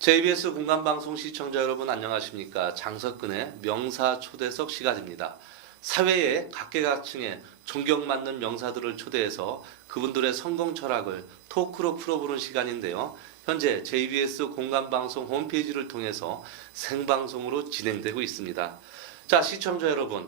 JBS 공감방송 시청자 여러분 안녕하십니까. 장석근의 명사초대석 시간입니다. 사회의 각계각층의 존경받는 명사들을 초대해서 그분들의 성공 철학을 토크로 풀어보는 시간인데요. 현재 JBS 공감방송 홈페이지를 통해서 생방송으로 진행되고 있습니다. 자, 시청자 여러분,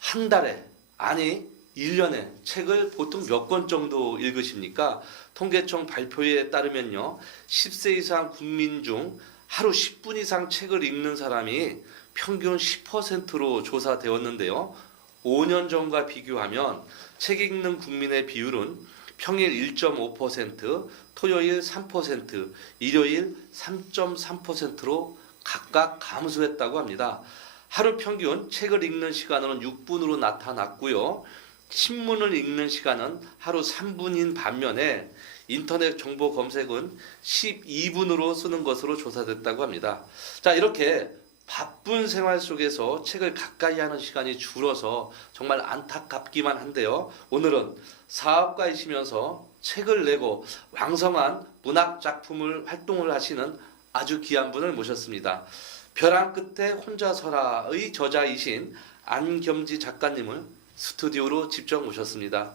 한 달에, 아니 1년에 책을 보통 몇 권 정도 읽으십니까? 통계청 발표에 따르면요, 10세 이상 국민 중 하루 10분 이상 책을 읽는 사람이 평균 10%로 조사되었는데요. 5년 전과 비교하면 책 읽는 국민의 비율은 평일 1.5%, 토요일 3%, 일요일 3.3%로 각각 감소했다고 합니다. 하루 평균 책을 읽는 시간은 6분으로 나타났고요. 신문을 읽는 시간은 하루 3분인 반면에 인터넷 정보 검색은 12분으로 쓰는 것으로 조사됐다고 합니다. 자, 이렇게 바쁜 생활 속에서 책을 가까이 하는 시간이 줄어서 정말 안타깝기만 한데요. 오늘은 사업가이시면서 책을 내고 왕성한 문학 작품을 활동을 하시는 아주 귀한 분을 모셨습니다. 벼랑 끝에 혼자 서라의 저자이신 안겸지 작가님을 스튜디오로 직접 모셨습니다.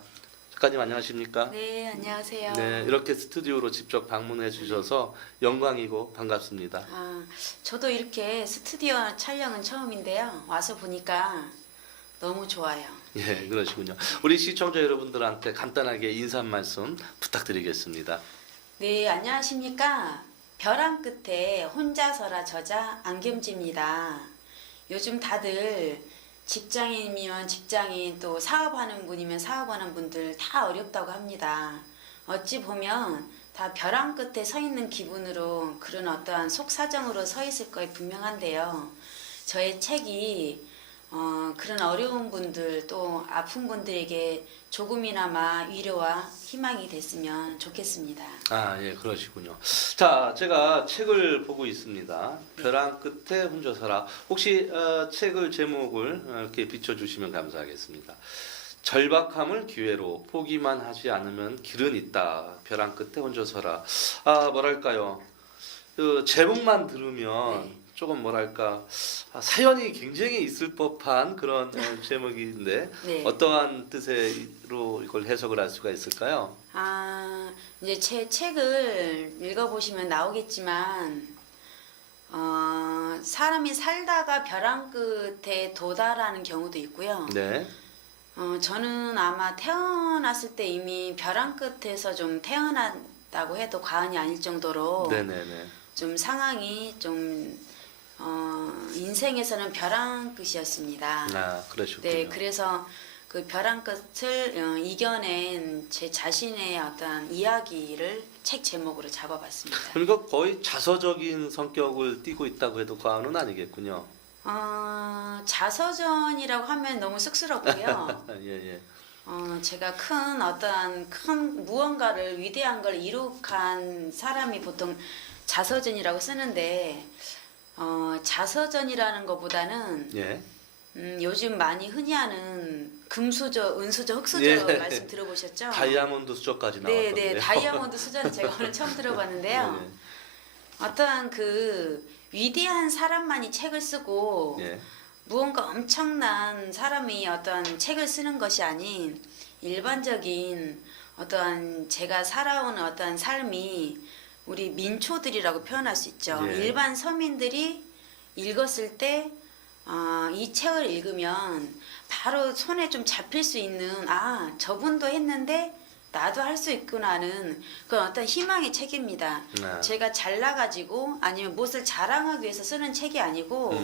작가님 안녕하십니까? 네, 안녕하세요. 네, 이렇게 스튜디오로 직접 방문해 주셔서 영광이고 반갑습니다. 저도 이렇게 스튜디오 촬영은 처음인데요. 와서 보니까 너무 좋아요. 예, 그러시군요. 우리 시청자 여러분들한테 간단하게 인사 말씀 부탁드리겠습니다. 네, 안녕하십니까? 벼랑 끝에 혼자 서라 저자 안겸지입니다. 요즘 다들 직장인이면 직장인, 또 사업하는 분이면 사업하는 분들 다 어렵다고 합니다. 어찌 보면 다 벼랑 끝에 서 있는 기분으로 그런 어떠한 속사정으로 서 있을 거에 분명한데요. 저의 책이 그런 어려운 분들 또 아픈 분들에게 조금이나마 위로와 희망이 됐으면 좋겠습니다. 예, 그러시군요. 자, 제가 책을 보고 있습니다. 벼랑 끝에 혼자 서라. 혹시 책을 제목을 이렇게 비춰주시면 감사하겠습니다. 절박함을 기회로 포기만 하지 않으면 길은 있다. 벼랑 끝에 혼자 서라. 뭐랄까요. 그 제목만 들으면 네. 조금 뭐랄까 사연이 굉장히 있을 법한 그런 제목인데 네. 어떠한 뜻으로 이걸 해석을 할 수가 있을까요? 이제 제 책을 읽어보시면 나오겠지만, 사람이 살다가 벼랑 끝에 도달하는 경우도 있고요. 네. 저는 아마 태어났을 때 이미 벼랑 끝에서 좀 태어났다고 해도 과언이 아닐 정도로 네네네. 좀 상황이 좀 인생에서는 벼랑 끝이었습니다. 그러셨군요. 네, 그래서 그 벼랑 끝을 이겨낸 제 자신의 어떤 이야기를 책 제목으로 잡아봤습니다. 그러니까 거의 자서적인 성격을 띠고 있다고 해도 과언은 아니겠군요. 자서전이라고 하면 너무 쑥스럽고요. 예, 예. 제가 큰 무언가를 위대한 걸 이룩한 사람이 보통 자서전이라고 쓰는데, 자서전이라는 것보다는 예. 요즘 많이 흔히 하는 금수저, 은수저, 흑수저 예. 말씀 들어보셨죠? 다이아몬드 수저까지 나왔던데. 네, 네, 다이아몬드 수저는 제가 오늘 처음 들어봤는데요. 네, 어떠한 그 위대한 사람만이 책을 쓰고 예. 무언가 엄청난 사람이 어떤 책을 쓰는 것이 아닌 일반적인 어떠한 제가 살아온 어떠한 삶이 우리 민초들이라고 표현할 수 있죠. 예. 일반 서민들이 읽었을 때 이 책을 읽으면 바로 손에 좀 잡힐 수 있는, 저분도 했는데 나도 할 수 있구나는 그런 어떤 희망의 책입니다. 제가 잘나가지고 아니면 무엇을 자랑하기 위해서 쓰는 책이 아니고,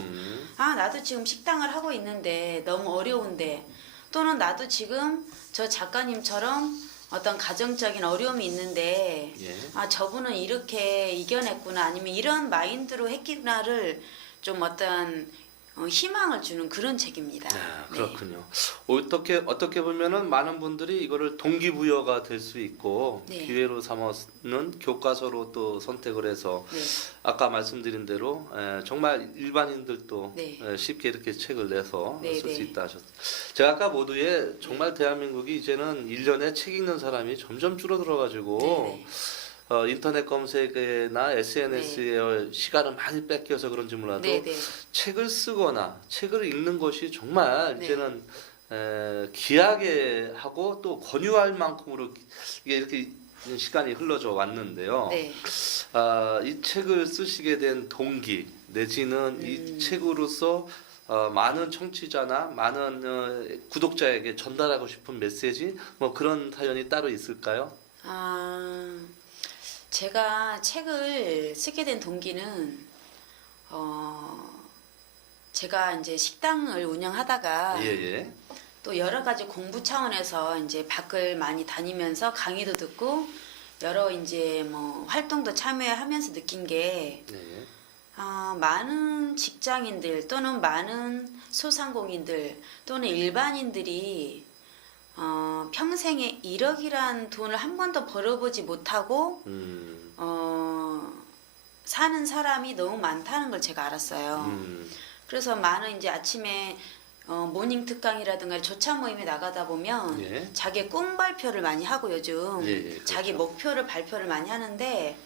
나도 지금 식당을 하고 있는데 너무 어려운데, 또는 나도 지금 저 작가님처럼 어떤 가정적인 어려움이 있는데, 예. 저분은 이렇게 이겨냈구나, 아니면 이런 마인드로 했구나를 좀 어떤 희망을 주는 그런 책입니다. 그렇군요. 어떻게 보면은 많은 분들이 이거를 동기부여가 될 수 있고 네. 기회로 삼는 교과서로 또 선택을 해서 네. 아까 말씀드린 대로 정말 일반인들도 네. 쉽게 이렇게 책을 내서 네, 쓸 수 네. 있다 하셨어요. 제가 아까 모두에 정말 대한민국이 이제는 1년에 책 읽는 사람이 점점 줄어들어 가지고 네, 네. 인터넷 검색이나 SNS에 시간을 많이 뺏겨서 그런지 몰라도 네, 네. 책을 쓰거나 책을 읽는 것이 정말 네. 이제는 귀하게 하고 또 권유할 만큼으로 이게 이렇게 시간이 흘러져 왔는데요. 네. 이 책을 쓰시게 된 동기 내지는 이 책으로서 많은 청취자나 많은 구독자에게 전달하고 싶은 메시지 뭐 그런 사연이 따로 있을까요? 제가 책을 쓰게 된 동기는 제가 이제 식당을 운영하다가 예예. 또 여러 가지 공부 차원에서 이제 밖을 많이 다니면서 강의도 듣고 여러 이제 뭐 활동도 참여하면서 느낀 게 네. 많은 직장인들 또는 많은 소상공인들 또는 일반인들이 평생에 1억이란 돈을 한 번도 벌어보지 못하고 사는 사람이 너무 많다는 걸 제가 알았어요. 그래서 많은 이제 아침에 모닝 특강이라든가 조차 모임에 나가다 보면 예. 자기의 꿈 발표를 많이 하고 요즘 예, 그렇죠. 자기 목표를 발표를 많이 하는데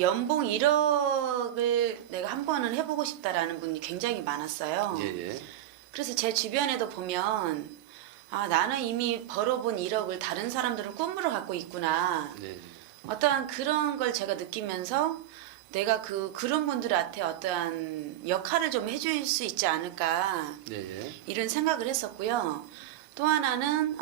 연봉 1억을 내가 한 번은 해보고 싶다라는 분이 굉장히 많았어요. 예예. 그래서 제 주변에도 보면 나는 이미 벌어본 1억을 다른 사람들은 꿈으로 갖고 있구나. 네. 어떠한 그런 걸 제가 느끼면서 내가 그런 분들한테 어떠한 역할을 좀 해줄 수 있지 않을까 네. 이런 생각을 했었고요. 또 하나는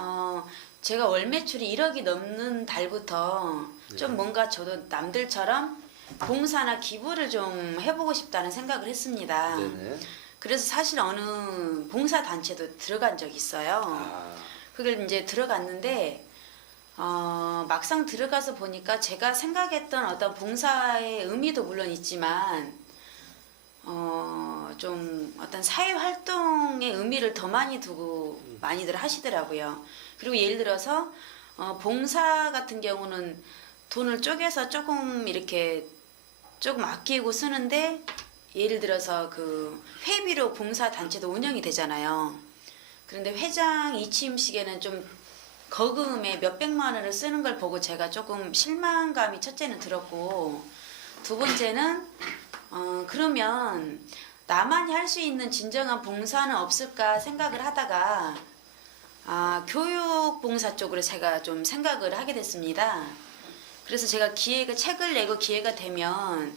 제가 월 매출이 1억이 넘는 달부터 좀 뭔가 저도 남들처럼 봉사나 기부를 좀 해보고 싶다는 생각을 했습니다. 네네. 그래서 사실 어느 봉사 단체도 들어간 적이 있어요. 그걸 이제 들어갔는데 막상 들어가서 보니까 제가 생각했던 어떤 봉사의 의미도 물론 있지만 좀 어떤 사회 활동의 의미를 더 많이 두고 많이들 하시더라고요. 그리고 예를 들어서 봉사 같은 경우는 돈을 쪼개서 조금 이렇게 조금 아끼고 쓰는데 예를 들어서 그 회비로 봉사 단체도 운영이 되잖아요. 그런데 회장 이취임식에는 좀 거금에 몇백만 원을 쓰는 걸 보고 제가 조금 실망감이 첫째는 들었고 두 번째는 그러면 나만이 할 수 있는 진정한 봉사는 없을까 생각을 하다가 교육 봉사 쪽으로 제가 좀 생각을 하게 됐습니다. 그래서 제가 책을 내고 기회가 되면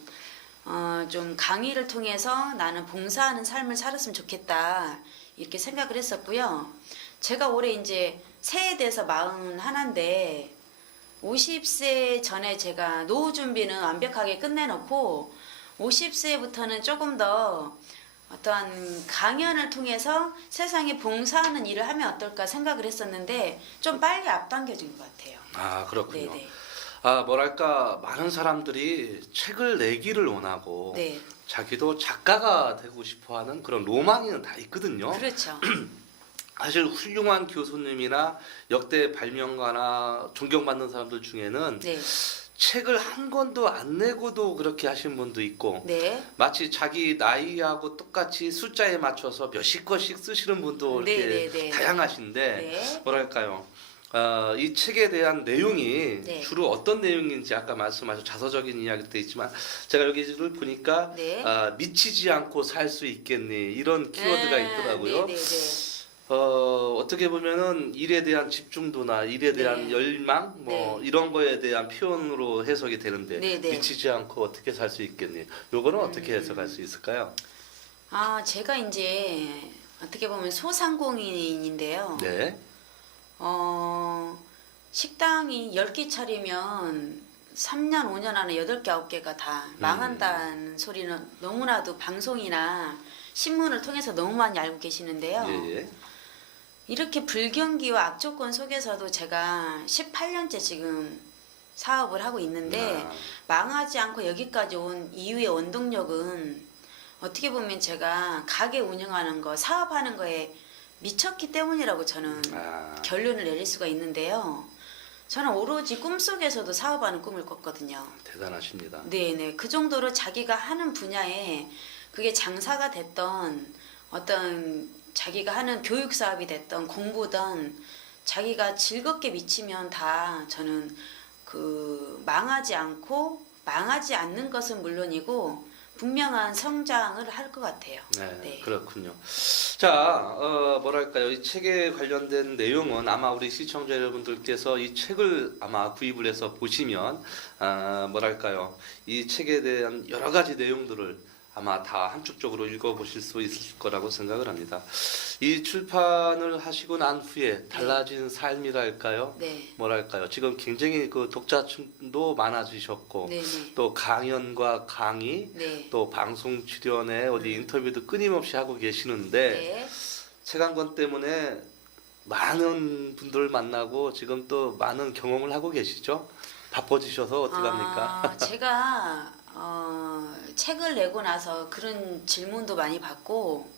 좀 강의를 통해서 나는 봉사하는 삶을 살았으면 좋겠다 이렇게 생각을 했었고요. 제가 올해 이제 새해 돼서 41인데 50세 전에 제가 노후 준비는 완벽하게 끝내놓고 50세부터는 조금 더 어떠한 강연을 통해서 세상에 봉사하는 일을 하면 어떨까 생각을 했었는데 좀 빨리 앞당겨진 것 같아요. 그렇군요. 네네. 뭐랄까 많은 사람들이 책을 내기를 원하고 네. 자기도 작가가 되고 싶어하는 그런 로망이 다 있거든요. 그렇죠. 사실 훌륭한 교수님이나 역대 발명가나 존경받는 사람들 중에는 네. 책을 한 권도 안 내고도 그렇게 하신 분도 있고 네. 마치 자기 나이하고 똑같이 숫자에 맞춰서 몇십 권씩 쓰시는 분도 이렇게 네. 다양하신데 네. 뭐랄까요? 이 책에 대한 내용이 네. 주로 어떤 내용인지 아까 말씀하신 자서적인 이야기도 있지만 제가 여기를 보니까 네. 미치지 않고 살 수 있겠니 이런 키워드가 있더라고요. 네. 어떻게 보면은 일에 대한 집중도나 일에 대한 네. 열망 뭐 네. 이런 거에 대한 표현으로 해석이 되는데 네. 미치지 않고 어떻게 살 수 있겠니? 요거는 어떻게 해석할 수 있을까요? 제가 이제 어떻게 보면 소상공인인데요. 네. 식당이 10개 차리면 3년, 5년 안에 8개, 9개가 다 망한다는 소리는 너무나도 방송이나 신문을 통해서 너무 많이 알고 계시는데요. 예. 이렇게 불경기와 악조건 속에서도 제가 18년째 지금 사업을 하고 있는데 망하지 않고 여기까지 온 이유의 원동력은 어떻게 보면 제가 가게 운영하는 거, 사업하는 거에 미쳤기 때문이라고 저는 결론을 내릴 수가 있는데요. 저는 오로지 꿈속에서도 사업하는 꿈을 꿨거든요. 대단하십니다. 네네. 그 정도로 자기가 하는 분야에 그게 장사가 됐던 어떤 자기가 하는 교육 사업이 됐던 공부든 자기가 즐겁게 미치면 다 저는 망하지 않고 망하지 않는 것은 물론이고 분명한 성장을 할 것 같아요. 네, 네. 그렇군요. 자, 뭐랄까요. 이 책에 관련된 내용은 아마 우리 시청자 여러분들께서 이 책을 아마 구입을 해서 보시면, 뭐랄까요. 이 책에 대한 여러 가지 내용들을 아마 다 함축적으로 읽어보실 수 있을 거라고 생각을 합니다. 이 출판을 하시고 난 후에 달라진 삶이랄까요? 네. 뭐랄까요. 지금 굉장히 그 독자층도 많아지셨고, 네. 네. 또 강연과 강의, 네. 또 방송 출연에 어디 인터뷰도 끊임없이 하고 계시는데 네. 책 한 권 때문에 많은 분들을 만나고 지금 또 많은 경험을 하고 계시죠? 바빠지셔서 어떡합니까? 제가 책을 내고 나서 그런 질문도 많이 받고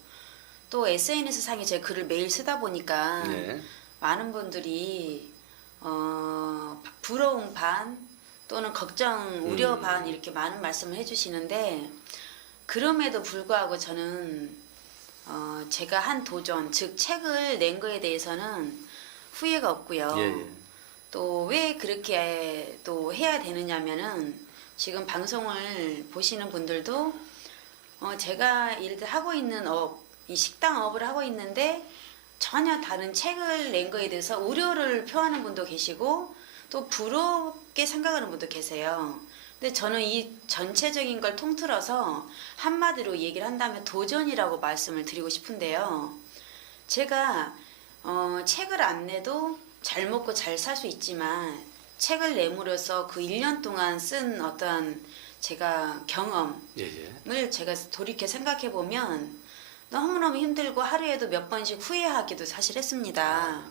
또 SNS 상에 제 글을 매일 쓰다 보니까 네. 많은 분들이 부러움 반 또는 걱정, 우려 반 이렇게 많은 말씀을 해주시는데 그럼에도 불구하고 저는 제가 한 도전, 즉 책을 낸 거에 대해서는 후회가 없고요. 예, 예. 또 왜 그렇게 또 해야 되느냐면은 지금 방송을 보시는 분들도 제가 일을 하고 있는 이 식당업을 하고 있는데 전혀 다른 책을 낸 거에 대해서 우려를 표하는 분도 계시고 또 부럽게 생각하는 분도 계세요. 근데 저는 이 전체적인 걸 통틀어서 한마디로 얘기를 한다면 도전이라고 말씀을 드리고 싶은데요. 제가 책을 안 내도 잘 먹고 잘 살 수 있지만 책을 내므로써 그 1년 동안 쓴 어떠한 제가 경험을 예, 예. 제가 돌이켜 생각해 보면 너무너무 힘들고 하루에도 몇 번씩 후회하기도 사실 했습니다.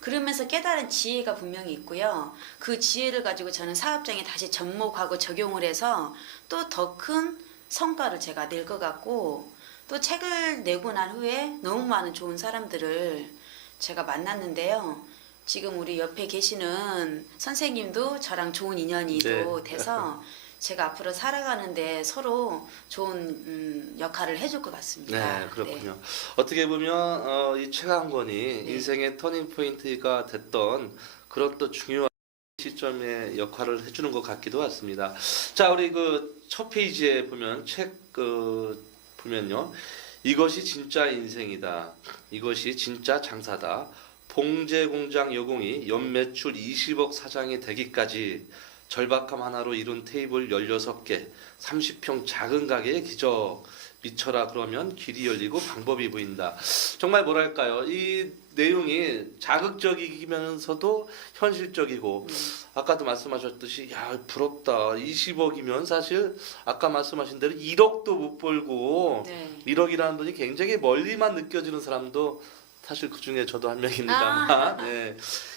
그러면서 깨달은 지혜가 분명히 있고요. 그 지혜를 가지고 저는 사업장에 다시 접목하고 적용을 해서 또 더 큰 성과를 제가 낼 것 같고 또 책을 내고 난 후에 너무 많은 좋은 사람들을 제가 만났는데요. 지금 우리 옆에 계시는 선생님도 저랑 좋은 인연이 네. 또 돼서 제가 앞으로 살아가는데 서로 좋은 역할을 해줄 것 같습니다. 네, 그렇군요. 어떻게 보면 이 책 한 권이 네. 인생의 터닝 포인트가 됐던 그런 또 중요한 시점의 역할을 해주는 것 같기도 했습니다. 자, 우리 그 첫 페이지에 보면 보면요. 이것이 진짜 인생이다. 이것이 진짜 장사다. 봉제 공장 여공이 연매출 20억 사장이 되기까지 절박함 하나로 이룬 테이블 16개, 30평 작은 가게의 기적. 미쳐라 그러면 길이 열리고 방법이 보인다. 정말 뭐랄까요. 이 내용이 자극적이면서도 현실적이고 아까도 말씀하셨듯이 야 부럽다. 20억이면 사실 아까 말씀하신 대로 1억도 못 벌고 네. 1억이라는 돈이 굉장히 멀리만 느껴지는 사람도 사실 그 중에 저도 한 명입니다만 네.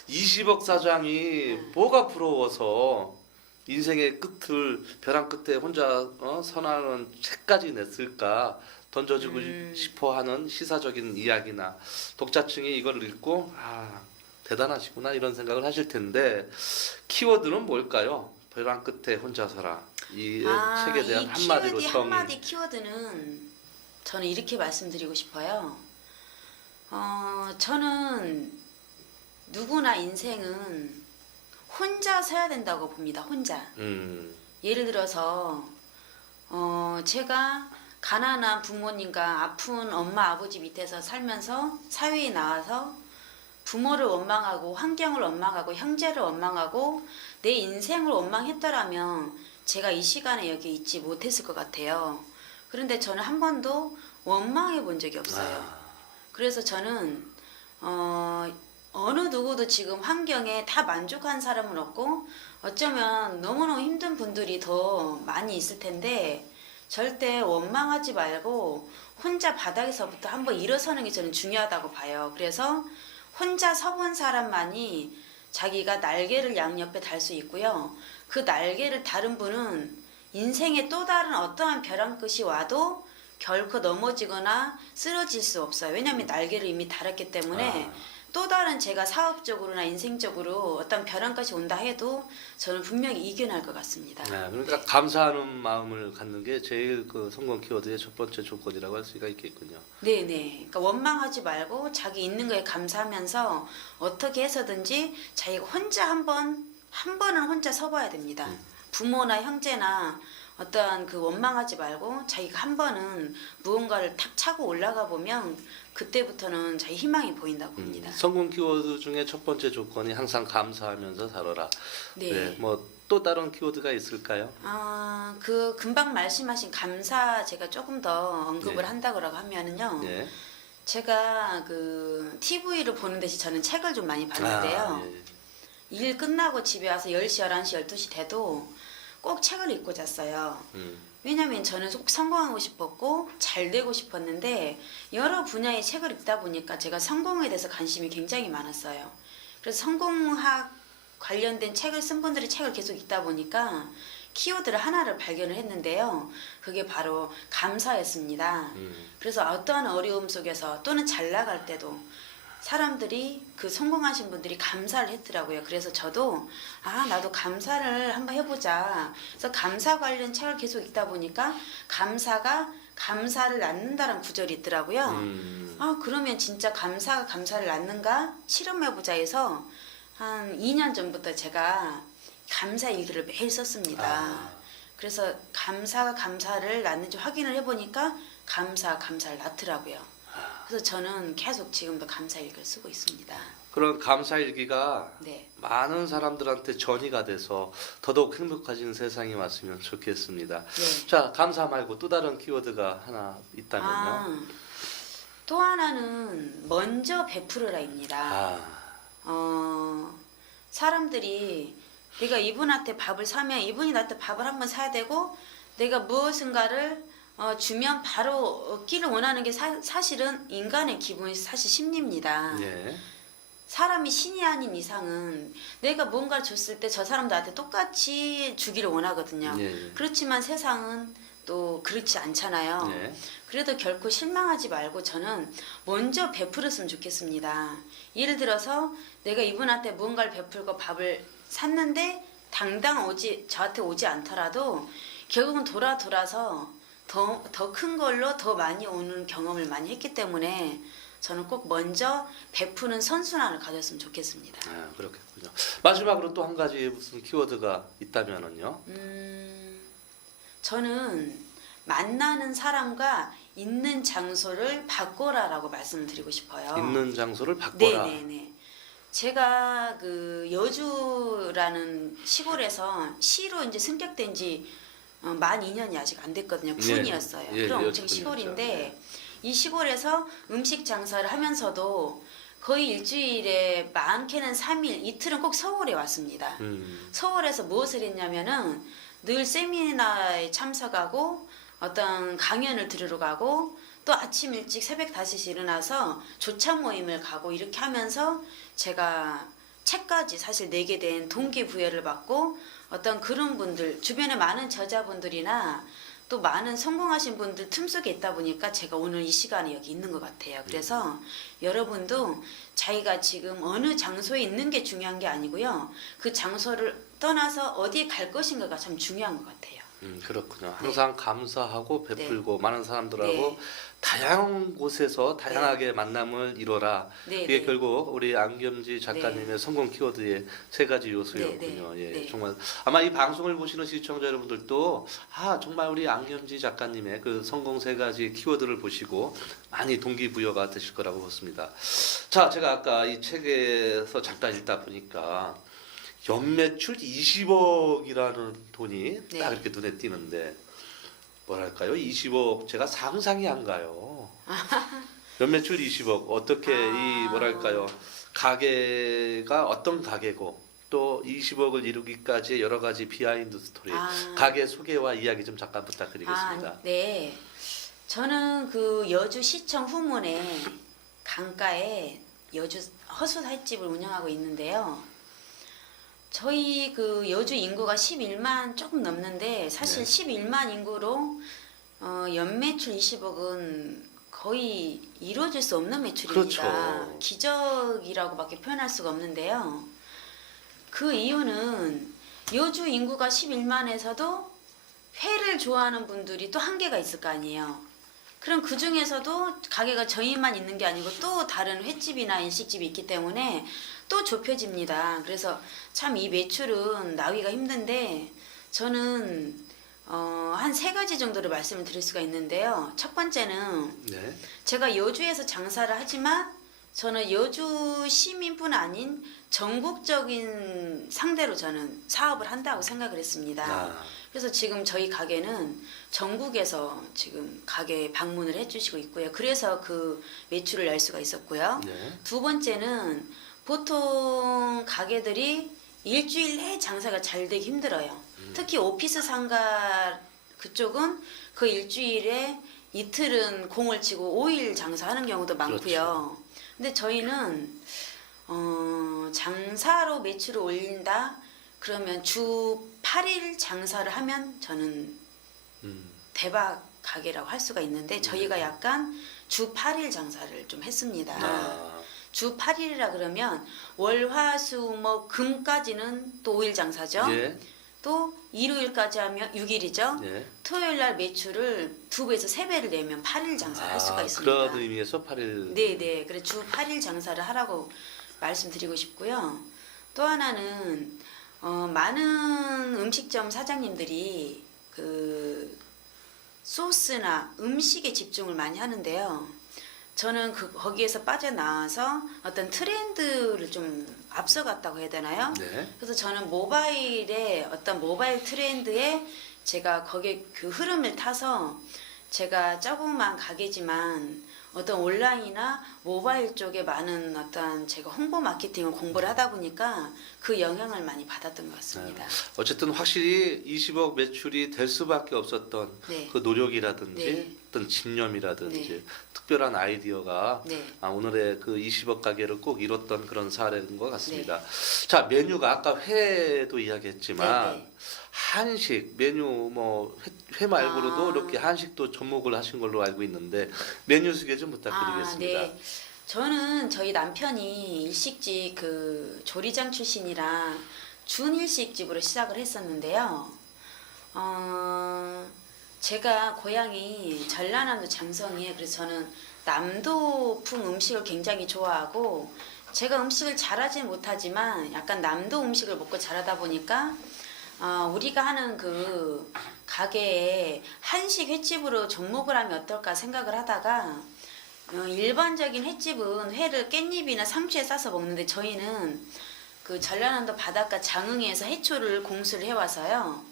20억 사장이 뭐가 부러워서 인생의 끝을 벼랑 끝에 혼자 선하는 책까지 냈을까 던져주고 싶어하는 시사적인 이야기나 독자층이 이걸 읽고 대단하시구나 이런 생각을 하실 텐데 키워드는 뭘까요? 벼랑 끝에 혼자 서라 이 책에 대한 이 한마디로 키워드, 정의. 한마디 키워드는 저는 이렇게 말씀드리고 싶어요. 저는 누구나 인생은 혼자 서야 된다고 봅니다. 혼자. 예를 들어서 제가 가난한 부모님과 아픈 엄마 아버지 밑에서 살면서 사회에 나와서 부모를 원망하고 환경을 원망하고 형제를 원망하고 내 인생을 원망했더라면 제가 이 시간에 여기 있지 못했을 것 같아요. 그런데 저는 한 번도 원망해 본 적이 없어요. 그래서 저는 어느 누구도 지금 환경에 다 만족한 사람은 없고 어쩌면 너무너무 힘든 분들이 더 많이 있을 텐데 절대 원망하지 말고 혼자 바닥에서부터 한번 일어서는 게 저는 중요하다고 봐요. 그래서 혼자 서본 사람만이 자기가 날개를 양옆에 달 수 있고요. 그 날개를 다른 분은 인생에 또 다른 어떠한 벼랑 끝이 와도 결코 넘어지거나 쓰러질 수 없어요. 왜냐하면 날개를 이미 달았기 때문에 또 다른 제가 사업적으로나 인생적으로 어떤 벼랑끝이 온다 해도 저는 분명히 이겨낼 것 같습니다. 네, 그러니까 감사하는 마음을 갖는 게 제일 그 성공 키워드의 첫 번째 조건이라고 할 수가 있겠군요. 네네. 그러니까 원망하지 말고 자기 있는 거에 감사하면서 어떻게 해서든지 자기가 혼자 한번 한 번은 혼자 서봐야 됩니다. 부모나 형제나 어떠한 그 원망하지 말고 자기가 한 번은 무언가를 탁 차고 올라가 보면 그때부터는 자기 희망이 보인다고 봅니다. 성공 키워드 중에 첫 번째 조건이 항상 감사하면서 살아라. 네. 뭐 또 다른 키워드가 있을까요? 그 금방 말씀하신 감사 제가 조금 더 언급을 네. 한다고 하면은요. 네. 제가 그 TV를 보는 대신 저는 책을 좀 많이 봤는데요. 예. 일 끝나고 집에 와서 10시, 11시, 12시 돼도 꼭 책을 읽고 잤어요. 왜냐면 저는 꼭 성공하고 싶었고 잘 되고 싶었는데 여러 분야의 책을 읽다 보니까 제가 성공에 대해서 관심이 굉장히 많았어요. 그래서 성공학 관련된 책을 쓴 분들의 책을 계속 읽다 보니까 키워드를 하나를 발견을 했는데요. 그게 바로 감사였습니다. 그래서 어떠한 어려움 속에서 또는 잘 나갈 때도 사람들이 그 성공하신 분들이 감사를 했더라고요. 그래서 저도 나도 감사를 한번 해보자. 그래서 감사 관련 책을 계속 읽다 보니까 감사가 감사를 낳는다는 구절이 있더라고요. 그러면 진짜 감사가 감사를 낳는가 실험해보자 해서 한 2년 전부터 제가 감사 일기를 매일 썼습니다. 그래서 감사가 감사를 낳는지 확인을 해보니까 감사를 낳더라고요. 그래서 저는 계속 지금도 감사 일기를 쓰고 있습니다. 그런 감사 일기가 네. 많은 사람들한테 전이가 돼서 더더욱 행복해지는 세상이 왔으면 좋겠습니다. 네. 자, 감사 말고 또 다른 키워드가 하나 있다면요? 또 하나는 먼저 베풀어라입니다. 사람들이 내가 이분한테 밥을 사면 이분이 나한테 밥을 한번 사야 되고 내가 무엇인가를 주면 바로 얻기를 원하는 게 사실은 인간의 기본이 사실 심리입니다. 예. 사람이 신이 아닌 이상은 내가 뭔가를 줬을 때 저 사람 나한테 똑같이 주기를 원하거든요. 예. 그렇지만 세상은 또 그렇지 않잖아요. 예. 그래도 결코 실망하지 말고 저는 먼저 베풀었으면 좋겠습니다. 예를 들어서 내가 이분한테 무언가를 베풀고 밥을 샀는데 당장 저한테 오지 않더라도 결국은 돌아서 더 큰 걸로 더 많이 오는 경험을 많이 했기 때문에 저는 꼭 먼저 베푸는 선순환을 가졌으면 좋겠습니다. 그렇겠군요. 마지막으로 또 한 가지 무슨 키워드가 있다면은요? 저는 만나는 사람과 있는 장소를 바꿔라라고 말씀을 드리고 싶어요. 있는 장소를 바꿔라. 네네네. 제가 그 여주라는 시골에서 시로 이제 승격된 지 만 2년이 아직 안 됐거든요. 군이었어요. 예, 그럼 예, 엄청 여주군이었죠. 시골인데 예. 이 시골에서 음식 장사를 하면서도 거의 일주일에 많게는 3일, 이틀은 꼭 서울에 왔습니다. 서울에서 무엇을 했냐면은 늘 세미나에 참석하고 어떤 강연을 들으러 가고 또 아침 일찍 새벽 5시 일어나서 조차 모임을 가고 이렇게 하면서 제가 책까지 사실 내게 된 동기부여를 받고 어떤 그런 분들 주변에 많은 저자분들이나 또 많은 성공하신 분들 틈속에 있다 보니까 제가 오늘 이 시간에 여기 있는 것 같아요. 그래서 여러분도 자기가 지금 어느 장소에 있는 게 중요한 게 아니고요. 그 장소를 떠나서 어디에 갈 것인가가 참 중요한 것 같아요. 그렇군요. 항상 감사하고 베풀고 많은 사람들하고 네. 다양한 곳에서 다양하게 만남을 이뤄라. 네, 이게 네. 결국 우리 안겸지 작가님의 성공 키워드의 세 가지 요소였군요. 네, 예, 네. 정말 아마 이 방송을 보시는 시청자 여러분들도 정말 우리 안겸지 작가님의 그 성공 세 가지 키워드를 보시고 많이 동기부여가 되실 거라고 보습니다. 자, 제가 아까 이 책에서 잠깐 읽다 보니까 연매출 20억이라는 돈이 네. 딱 이렇게 눈에 띄는데 뭐랄까요? 20억 제가 상상이 안 가요. 연매출 20억 어떻게 이 뭐랄까요? 가게가 어떤 가게고 또 20억을 이루기까지의 여러 가지 비하인드 스토리 가게 소개와 이야기 좀 잠깐 부탁드리겠습니다. 네. 저는 그 여주시청 후문에 강가에 여주 허수살집을 운영하고 있는데요. 저희 그 여주 인구가 11만 조금 넘는데 사실 11만 인구로 연매출 20억은 거의 이루어질 수 없는 매출입니다. 그렇죠. 기적이라고밖에 표현할 수가 없는데요. 그 이유는 여주 인구가 11만에서도 회를 좋아하는 분들이 또 한계가 있을 거 아니에요. 그럼 그 중에서도 가게가 저희만 있는 게 아니고 또 다른 횟집이나 일식집이 있기 때문에 또 좁혀집니다. 그래서 참 이 매출은 나기가 힘든데 저는 한 세 가지 정도로 말씀을 드릴 수가 있는데요. 첫 번째는 네. 제가 여주에서 장사를 하지만 저는 여주 시민뿐 아닌 전국적인 상대로 저는 사업을 한다고 생각을 했습니다. 아, 그래서 지금 저희 가게는 전국에서 지금 가게 방문을 해주시고 있고요. 그래서 그 매출을 낼 수가 있었고요. 네. 두 번째는 보통 가게들이 일주일 내에 장사가 잘 되기 힘들어요. 특히 오피스 상가 그쪽은 그 일주일에 이틀은 공을 치고 5일 장사하는 경우도 많고요. 그렇죠. 근데 저희는 장사로 매출을 올린다 그러면 주 8일 장사를 하면 저는 음, 대박 가게라고 할 수가 있는데 저희가 약간 주 8일 장사를 좀 했습니다. 아, 주 8일이라 그러면 월, 화, 수, 목, 금까지는 또 5일 장사죠. 예. 또 일요일까지 하면 6일이죠. 예. 토요일 날 매출을 2배에서 3배를 내면 8일 장사를 할 수가 있습니다. 그런 의미에서 8일. 네네. 그래 주 8일 장사를 하라고 말씀드리고 싶고요. 또 하나는 많은 음식점 사장님들이 그 소스나 음식에 집중을 많이 하는데요. 저는 거기에서 빠져나와서 어떤 트렌드를 좀 앞서갔다고 해야 되나요? 네. 그래서 저는 모바일의 어떤 모바일 트렌드에 제가 거기에 그 흐름을 타서 제가 조그만 가게지만 어떤 온라인이나 모바일 쪽에 많은 어떤 제가 홍보 마케팅을 공부를 하다 보니까 그 영향을 많이 받았던 것 같습니다. 어쨌든 확실히 20억 매출이 될 수밖에 없었던 네. 그 노력이라든지 네. 어떤 집념이라든지 네. 특별한 아이디어가 네. 오늘의 그 20억 가게를 꼭 이뤘던 그런 사례인 것 같습니다. 네. 자, 메뉴가 아까 회도 이야기했지만 네. 한식 메뉴 뭐 회 말고도 아. 이렇게 한식도 접목을 하신 걸로 알고 있는데 메뉴 소개 좀 부탁드리겠습니다. 네. 저는 저희 남편이 일식집 그 조리장 출신이라 준일식집으로 시작을 했었는데요. 제가 고향이 전라남도 장성이에요. 그래서 저는 남도풍 음식을 굉장히 좋아하고 제가 음식을 잘하지 못하지만 약간 남도 음식을 먹고 자라다 보니까 우리가 하는 그 가게에 한식 횟집으로 접목을 하면 어떨까 생각을 하다가 일반적인 횟집은 회를 깻잎이나 상추에 싸서 먹는데 저희는 그 전라남도 바닷가 장흥에서 해초를 공수를 해와서요.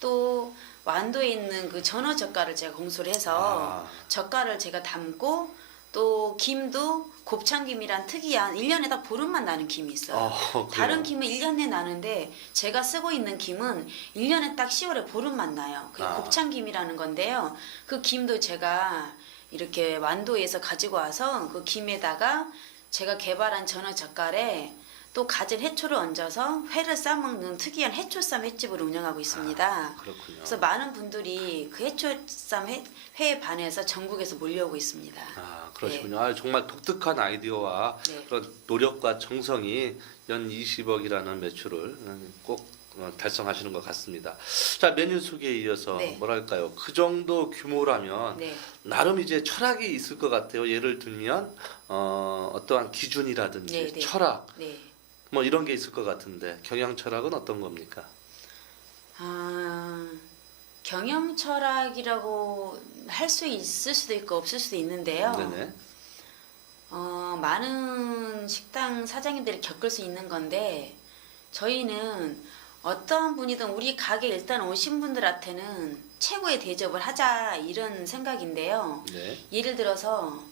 또 완도에 있는 그 전어 젓갈을 제가 공수를 해서 젓갈을 제가 담고 또 김도 곱창김이란 특이한 1년에 딱 보름만 나는 김이 있어요. 다른 김은 1년 내에 나는데 제가 쓰고 있는 김은 1년에 딱 10월에 보름만 나요. 그게 곱창김이라는 건데요. 그 김도 제가 이렇게 완도에서 가지고 와서 그 김에다가 제가 개발한 전어 젓갈에 또 가진 해초를 얹어서 회를 싸먹는 특이한 해초쌈 횟집을 운영하고 있습니다. 그렇군요. 그래서 많은 분들이 그 해초쌈 회에 반해서 전국에서 몰려오고 있습니다. 그러시군요. 정말 독특한 아이디어와 네. 그런 노력과 정성이 연 20억이라는 매출을 꼭 달성하시는 것 같습니다. 자, 메뉴 소개에 이어서 네. 뭐랄까요? 그 정도 규모라면 네. 나름 이제 철학이 있을 것 같아요. 예를 들면 어떠한 기준이라든지 네, 네. 철학 네. 뭐 이런 게 있을 것 같은데 경영 철학은 어떤 겁니까? 경영 철학이라고 할 수 있을 수도 있고 없을 수도 있는데요. 네네. 많은 식당 사장님들이 겪을 수 있는 건데 저희는 어떠한 분이든 우리 가게 일단 오신 분들한테는 최고의 대접을 하자 이런 생각인데요. 네. 예를 들어서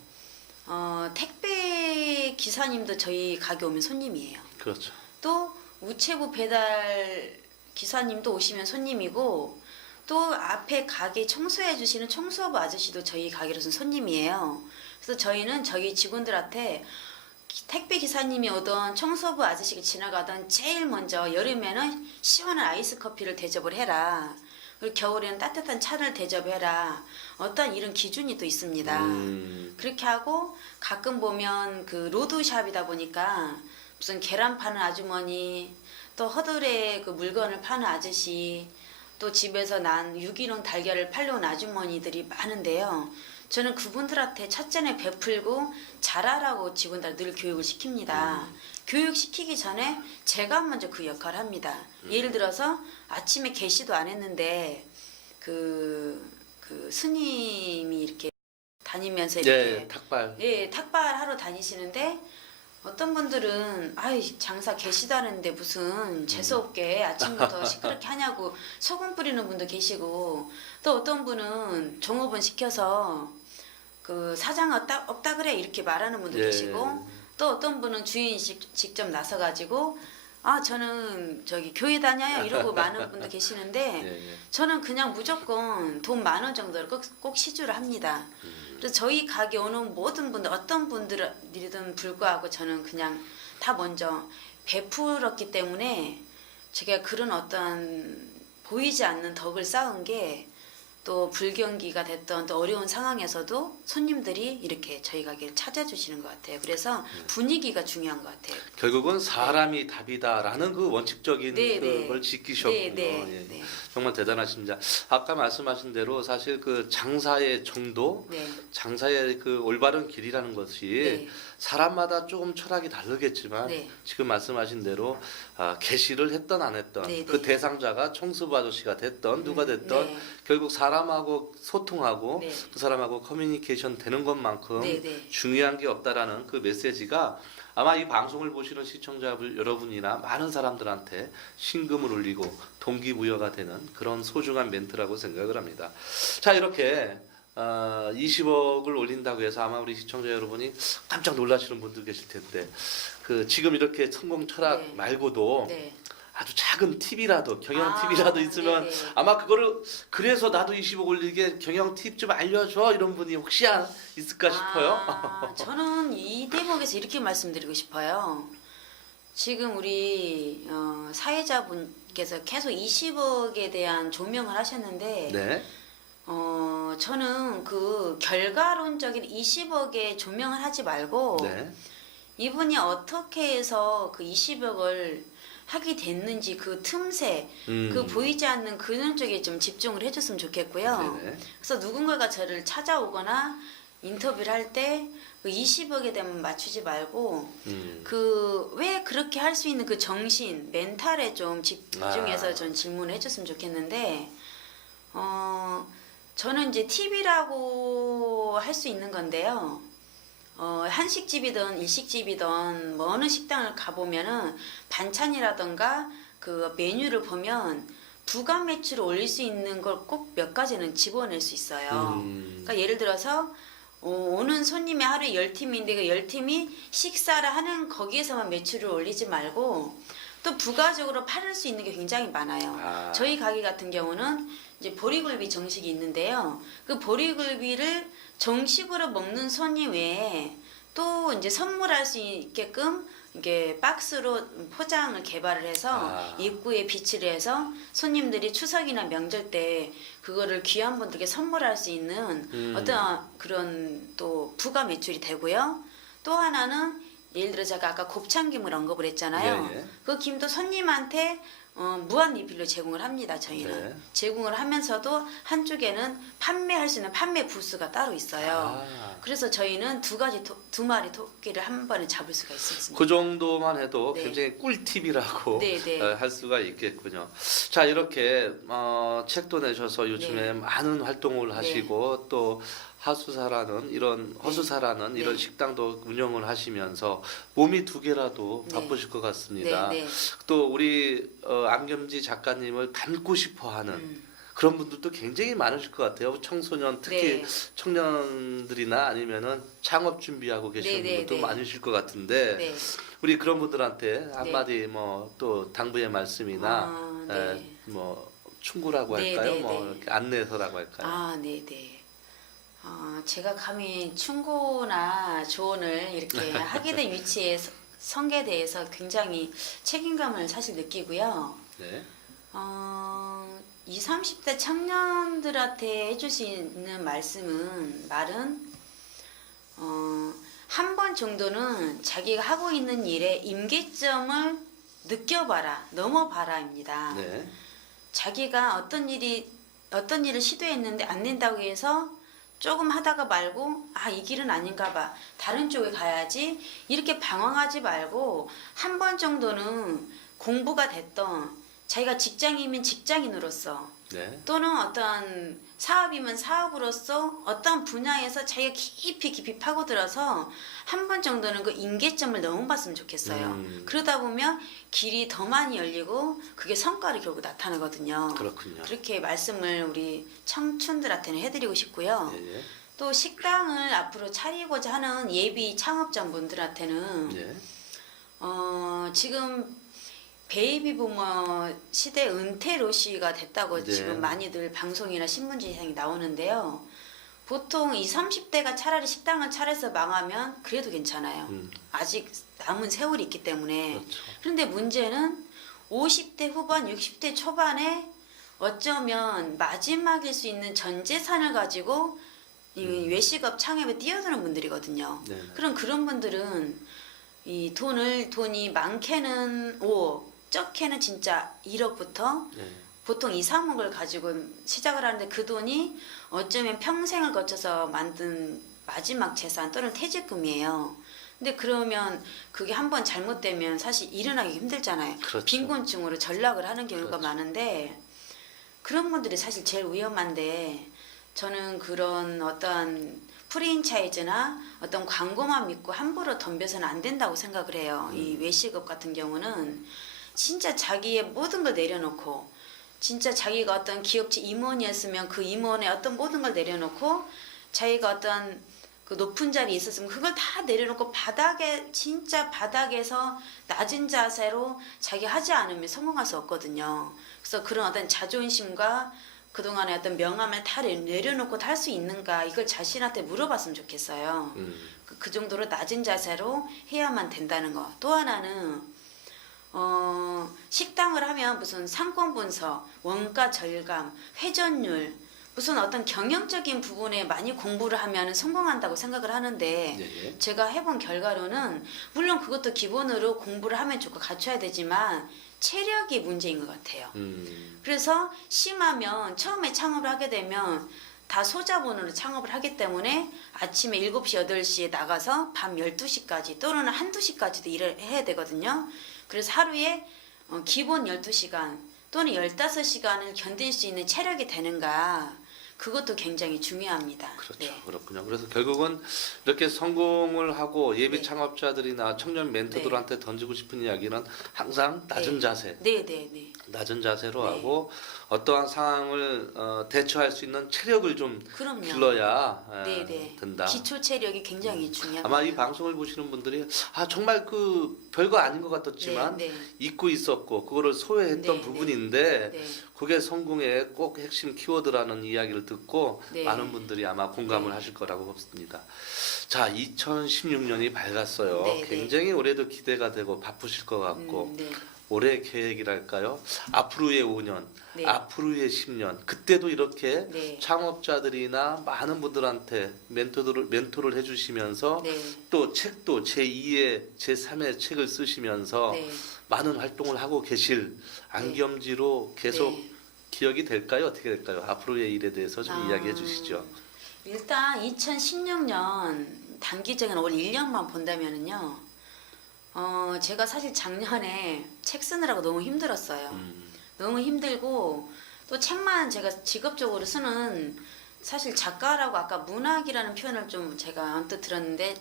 택배 기사님도 저희 가게 오면 손님이에요. 그렇죠. 또 우체국 배달 기사님도 오시면 손님이고 또 앞에 가게 청소해 주시는 청소부 아저씨도 저희 가게로선 손님이에요. 그래서 저희는 저희 직원들한테 택배 기사님이 오던 청소부 아저씨가 지나가던 제일 먼저 여름에는 시원한 아이스 커피를 대접을 해라. 그리고 겨울에는 따뜻한 차를 대접해라. 어떤 이런 기준이 또 있습니다. 그렇게 하고 가끔 보면 그 로드샵이다 보니까 무슨 계란 파는 아주머니 또 허들에 그 물건을 파는 아저씨 또 집에서 난 유기농 달걀을 팔러온 아주머니들이 많은데요. 저는 그분들한테 첫째는 베풀고 잘하라고 직원들 늘 교육을 시킵니다. 교육시키기 전에 제가 먼저 그 역할을 합니다. 예를 들어서 아침에 개시도 안 했는데 그 스님이 이렇게 다니면서 이렇게 예, 탁발. 예, 탁발하러 다니시는데 어떤 분들은 아이 장사 개시도 하는데 무슨 재수없게 아침부터 시끄럽게 하냐고 소금 뿌리는 분도 계시고 또 어떤 분은 종업원 시켜서 그 사장 없다 그래 이렇게 말하는 분도 예. 계시고 또 어떤 분은 주인 직접 나서 가지고 아 저는 저기 교회 다녀요 이러고 많은 분도 계시는데 예, 예. 저는 그냥 무조건 돈 10,000원 정도를 꼭 시주를 합니다. 그래서 저희 가게 오는 모든 분들 어떤 분들이든 불구하고 저는 그냥 다 먼저 베풀었기 때문에 제가 그런 어떤 보이지 않는 덕을 쌓은 게 또 불경기가 됐던 또 어려운 상황에서도 손님들이 이렇게 저희 가게를 찾아주시는 것 같아요. 그래서 분위기가 중요한 것 같아요. 결국은 사람이 답이다라는 그 원칙적인 네, 네. 그걸 지키셨군요. 네, 네, 예. 네. 정말 대단하십니다. 아까 말씀하신 대로 사실 그 장사의 정도, 네. 장사의 그 올바른 길이라는 것이 네. 사람마다 조금 철학이 다르겠지만 네. 지금 말씀하신 대로 개시를 했던 안 했던 네, 그 네. 대상자가 청소부 아저씨가 됐던 누가 됐던 네. 결국 사람하고 소통하고 네. 그 사람하고 커뮤니케이션 되는 것만큼 네, 네. 중요한 게 없다라는 그 메시지가 아마 이 방송을 보시는 시청자 여러분이나 많은 사람들한테 신금을 울리고 동기부여가 되는 그런 소중한 멘트라고 생각을 합니다. 자, 이렇게 20억을 올린다고 해서 아마 우리 시청자 여러분이 깜짝 놀라시는 분들 계실 텐데 그 지금 이렇게 성공 철학 네. 말고도 네. 아주 작은 팁이라도 경영 아, 팁이라도 있으면 네네. 아마 그거를 그래서 나도 20억 올리게 경영 팁 좀 알려줘 이런 분이 혹시 있을까 싶어요. 저는 이 대목에서 이렇게 말씀드리고 싶어요. 지금 우리 사회자분께서 계속 20억에 대한 조명을 하셨는데 네. 저는 그 결과론적인 20억에 조명을 하지 말고 네. 이분이 어떻게 해서 그 20억을 하게 됐는지 그 틈새 그 보이지 않는 그런 쪽에 좀 집중을 해줬으면 좋겠고요. 네네. 그래서 누군가가 저를 찾아오거나 인터뷰를 할 때 그 20억에 대한 맞추지 말고 그 왜 그렇게 할 수 있는 그 정신 멘탈에 좀 집중해서 전 질문을 해줬으면 좋겠는데 저는 이제 팁이라고 할 수 있는 건데요. 한식집이든 일식집이든 뭐 어느 식당을 가보면은 반찬이라던가 그 메뉴를 보면 부가 매출을 올릴 수 있는 걸 꼭 몇 가지는 집어낼 수 있어요. 그러니까 예를 들어서 오는 손님이 하루에 10팀인데 그 10팀이 식사를 하는 거기에서만 매출을 올리지 말고 또 부가적으로 팔을 수 있는 게 굉장히 많아요. 저희 가게 같은 경우는 이제 보리굴비 정식이 있는데요. 그 보리굴비를 정식으로 먹는 손님 외에 또 이제 선물할 수 있게끔 이게 박스로 포장을 개발을 해서 입구에 비치를 해서 손님들이 추석이나 명절 때 그거를 귀한 분들께 선물할 수 있는 어떤 그런 또 부가 매출이 되고요. 또 하나는 예를 들어 제가 아까 곱창김을 언급을 했잖아요. 예, 예. 그 김도 손님한테 무한 리필로 제공을 합니다. 저희는 네. 제공을 하면서도 한쪽에는 판매할 수 있는 판매 부스가 따로 있어요. 그래서 저희는 두 마리 토끼를 한 번에 잡을 수가 있습니다. 그 정도만 해도 네. 굉장히 꿀팁이라고 네, 네. 할 수가 있겠군요. 자, 이렇게 책도 내셔서 네. 요즘에 많은 활동을 하시고 또 하수사라는 이런 허수사라는 네. 이런 식당도 운영을 하시면서 몸이 두 개라도 네. 바쁘실 것 같습니다. 네, 네. 또 우리 안겸지 작가님을 닮고 싶어하는 그런 분들도 굉장히 많으실 것 같아요. 청소년 특히 네. 청년들이나 아니면은 창업 준비하고 계시는 네, 네, 분들도 네. 많으실 것 같은데 네. 우리 그런 분들한테 한마디 뭐 또 당부의 말씀이나 네. 뭐 충고라고 네, 할까요? 네, 뭐 네. 이렇게 안내서라고 할까요? 네, 네. 제가 감히 충고나 조언을 이렇게 하게 된 위치에 선게 대해서 굉장히 책임감을 사실 느끼고요. 네. 20, 30대 청년들한테 해줄 수 있는 말은 한 번 정도는 자기가 하고 있는 일에 임계점을 느껴봐라, 넘어봐라입니다. 네. 자기가 어떤 일을 시도했는데 안 된다고 해서 조금 하다가 말고 아, 이 길은 아닌가 봐. 다른 쪽에 가야지. 이렇게 방황하지 말고 한 번 정도는 공부가 됐던 자기가 직장인이면 직장인으로서 네. 또는 어떤 사업이면 사업으로서 어떤 분야에서 자기가 깊이 파고들어서 한 번 정도는 그 임계점을 넘어봤으면 좋겠어요. 그러다 보면 길이 더 많이 열리고 그게 성과를 결국 나타나거든요. 그렇군요. 그렇게 말씀을 우리 청춘들한테는 해드리고 싶고요. 예, 예. 또 식당을 앞으로 차리고자 하는 예비 창업자분들한테는 예. 지금 베이비 부머 시대 은퇴 로시가 됐다고 네. 지금 많이들 방송이나 신문지상이 나오는데요. 보통 20, 30대가 차라리 식당을 차려서 망하면 그래도 괜찮아요. 아직 남은 세월이 있기 때문에. 그렇죠. 그런데 문제는 50대 후반, 60대 초반에 어쩌면 마지막일 수 있는 전 재산을 가지고 이 외식업 창업에 뛰어드는 분들이거든요. 네. 그럼 그런 분들은 이 돈이 많게는 5억, 적게는 진짜 1억부터 네. 보통 2, 3억을 가지고 시작을 하는데 그 돈이 어쩌면 평생을 거쳐서 만든 마지막 재산 또는 퇴직금이에요. 근데 그러면 그게 한번 잘못되면 사실 일어나기 힘들잖아요. 그렇죠. 빈곤층으로 전락을 하는 경우가 그렇죠. 많은데 그런 분들이 사실 제일 위험한데 저는 그런 어떤 프랜차이즈나 어떤 광고만 믿고 함부로 덤벼서는 안 된다고 생각을 해요. 이 외식업 같은 경우는 진짜 자기의 모든 걸 내려놓고 진짜 자기가 어떤 기업체 임원이었으면 그 임원의 어떤 모든 걸 내려놓고 자기가 어떤 그 높은 자리에 있었으면 그걸 다 내려놓고 바닥에 진짜 바닥에서 낮은 자세로 자기 하지 않으면 성공할 수 없거든요. 그래서 그런 어떤 자존심과 그동안의 어떤 명함을 다 내려놓고 할 수 있는가 이걸 자신한테 물어봤으면 좋겠어요. 그 정도로 낮은 자세로 해야만 된다는 거. 또 하나는 식당을 하면 무슨 상권 분석, 원가 절감, 회전율 무슨 어떤 경영적인 부분에 많이 공부를 하면 성공한다고 생각을 하는데 예. 제가 해본 결과로는 물론 그것도 기본으로 공부를 하면 좋고 갖춰야 되지만 체력이 문제인 것 같아요. 그래서 심하면 처음에 창업을 하게 되면 다 소자본으로 창업을 하기 때문에 아침에 7시, 8시에 나가서 밤 12시까지 또는 한두 시까지도 일을 해야 되거든요. 그래서 하루에 기본 12시간 또는 15시간을 견딜 수 있는 체력이 되는가 그것도 굉장히 중요합니다. 그렇죠. 네. 그렇군요. 그래서 결국은 이렇게 성공을 하고 예비 네. 창업자들이나 청년 멘토들한테 던지고 싶은 이야기는 항상 낮은 네. 자세, 네. 낮은 자세로 네. 하고 어떠한 상황을 대처할 수 있는 체력을 좀 그럼요. 길러야 네. 된다. 기초 체력이 굉장히 중요합니다. 아마 이 방송을 보시는 분들이 정말 그 별거 아닌 것 같았지만 네. 잊고 있었고 그거를 소외했던 네, 부분인데 네. 그게 성공의 꼭 핵심 키워드라는 이야기를 듣고 네. 많은 분들이 아마 공감을 네. 하실 거라고 봅니다. 자, 2016년이 밝았어요. 네, 굉장히 올해도 기대가 되고 바쁘실 것 같고 네. 올해 계획이랄까요? 앞으로의 5년, 네. 앞으로의 10년 그때도 이렇게 네. 창업자들이나 많은 분들한테 멘토를 해주시면서 네. 또 책도 제2의 제3의 책을 쓰시면서 네. 많은 활동을 하고 계실 안겸지로 계속 네. 기억이 될까요? 어떻게 될까요? 앞으로의 일에 대해서 좀 이야기해 주시죠. 일단 2016년 단기적인 올 1년만 본다면은요. 제가 사실 작년에 책 쓰느라고 너무 힘들었어요. 너무 힘들고 또 책만 제가 직업적으로 쓰는 사실 작가라고 아까 문학이라는 표현을 좀 제가 언뜻 들었는데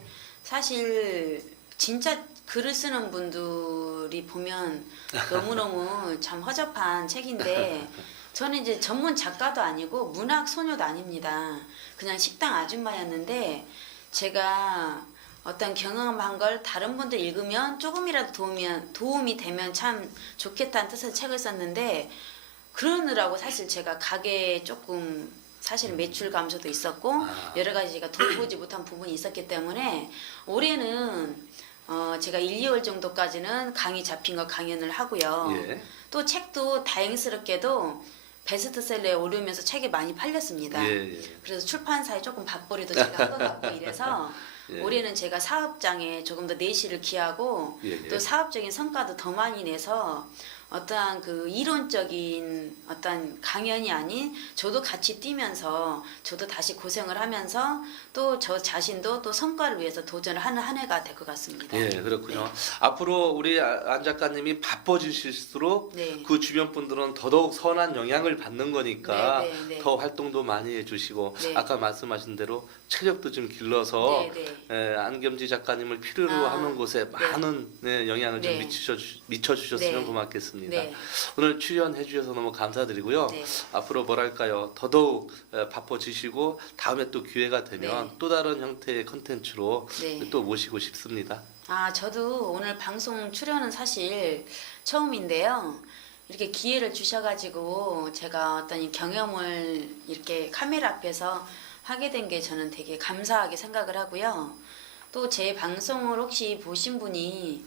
사실 진짜 글을 쓰는 분들이 보면 너무너무 참 허접한 책인데 저는 이제 전문 작가도 아니고 문학 소녀도 아닙니다. 그냥 식당 아줌마였는데 제가 어떤 경험한 걸 다른 분들 읽으면 조금이라도 도움이 되면 참 좋겠다는 뜻에서 책을 썼는데 그러느라고 사실 제가 가게에 조금 사실 매출 감소도 있었고 여러 가지 제가 돌보지 못한 부분이 있었기 때문에 올해는 제가 1, 2월 정도까지는 강의 잡힌 거 강연을 하고요. 예. 또 책도 다행스럽게도 베스트셀러에 오르면서 책이 많이 팔렸습니다. 예. 그래서 출판사에 조금 밥벌이도 제가 한 것 같고 이래서 예. 올해는 제가 사업장에 조금 더 내실을 기하고 예. 또 사업적인 성과도 더 많이 내서 어떠한 그 이론적인 어떤 강연이 아닌 저도 같이 뛰면서 저도 다시 고생을 하면서 또 저 자신도 또 성과를 위해서 도전을 하는 한 해가 될 것 같습니다. 예, 그렇군요. 앞으로 우리 안 작가님이 바빠지실수록 네. 그 주변 분들은 더더욱 선한 영향을 받는 거니까 네, 네, 네. 더 활동도 많이 해주시고 네. 아까 말씀하신 대로 체력도 좀 길러서 네, 네. 안겸지 작가님을 필요로 하는 곳에 많은 영향을 좀 네. 미쳐주셨으면 네. 고맙겠습니다. 네. 오늘 출연해 주셔서 너무 감사드리고요. 네. 앞으로 뭐랄까요, 더더욱 바빠지시고 다음에 또 기회가 되면 네. 또 다른 형태의 컨텐츠로 네. 또 모시고 싶습니다. 저도 오늘 방송 출연은 사실 처음인데요. 이렇게 기회를 주셔가지고 제가 어떤 이 경험을 이렇게 카메라 앞에서 하게 된 게 저는 되게 감사하게 생각을 하고요. 또 제 방송을 혹시 보신 분이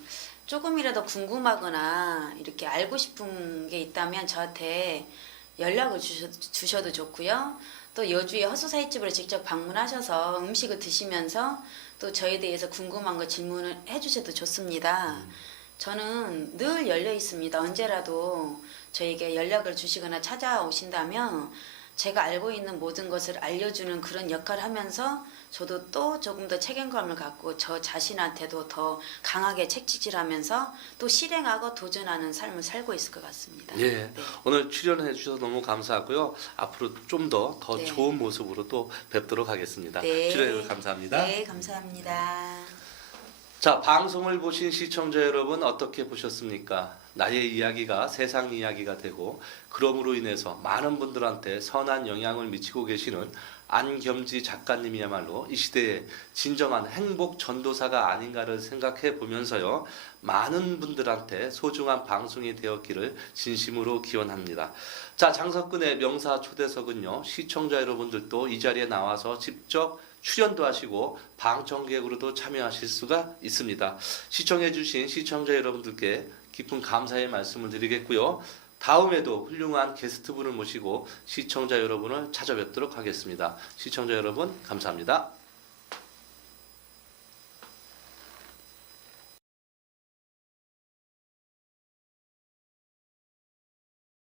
조금이라도 궁금하거나 이렇게 알고 싶은 게 있다면 저한테 연락을 주셔도 좋고요. 또 여주의 허수사이집으로 직접 방문하셔서 음식을 드시면서 또 저에 대해서 궁금한 거 질문을 해주셔도 좋습니다. 저는 늘 열려 있습니다. 언제라도 저에게 연락을 주시거나 찾아오신다면 제가 알고 있는 모든 것을 알려주는 그런 역할을 하면서 저도 또 조금 더 책임감을 갖고 저 자신한테도 더 강하게 책찍질하면서 또 실행하고 도전하는 삶을 살고 있을 것 같습니다. 예, 네. 오늘 출연해 주셔서 너무 감사하고요. 앞으로 좀 더 네. 좋은 모습으로 또 뵙도록 하겠습니다. 네. 출연해 주셔서 감사합니다. 네, 감사합니다. 자, 방송을 보신 시청자 여러분 어떻게 보셨습니까? 나의 이야기가 세상 이야기가 되고 그럼으로 인해서 많은 분들한테 선한 영향을 미치고 계시는 안겸지 작가님이야말로 이 시대의 진정한 행복 전도사가 아닌가를 생각해 보면서요. 많은 분들한테 소중한 방송이 되었기를 진심으로 기원합니다. 자, 장석근의 명사 초대석은요. 시청자 여러분들도 이 자리에 나와서 직접 출연도 하시고 방청객으로도 참여하실 수가 있습니다. 시청해 주신 시청자 여러분들께 깊은 감사의 말씀을 드리겠고요. 다음에도 훌륭한 게스트분을 모시고 시청자 여러분을 찾아뵙도록 하겠습니다. 시청자 여러분 감사합니다.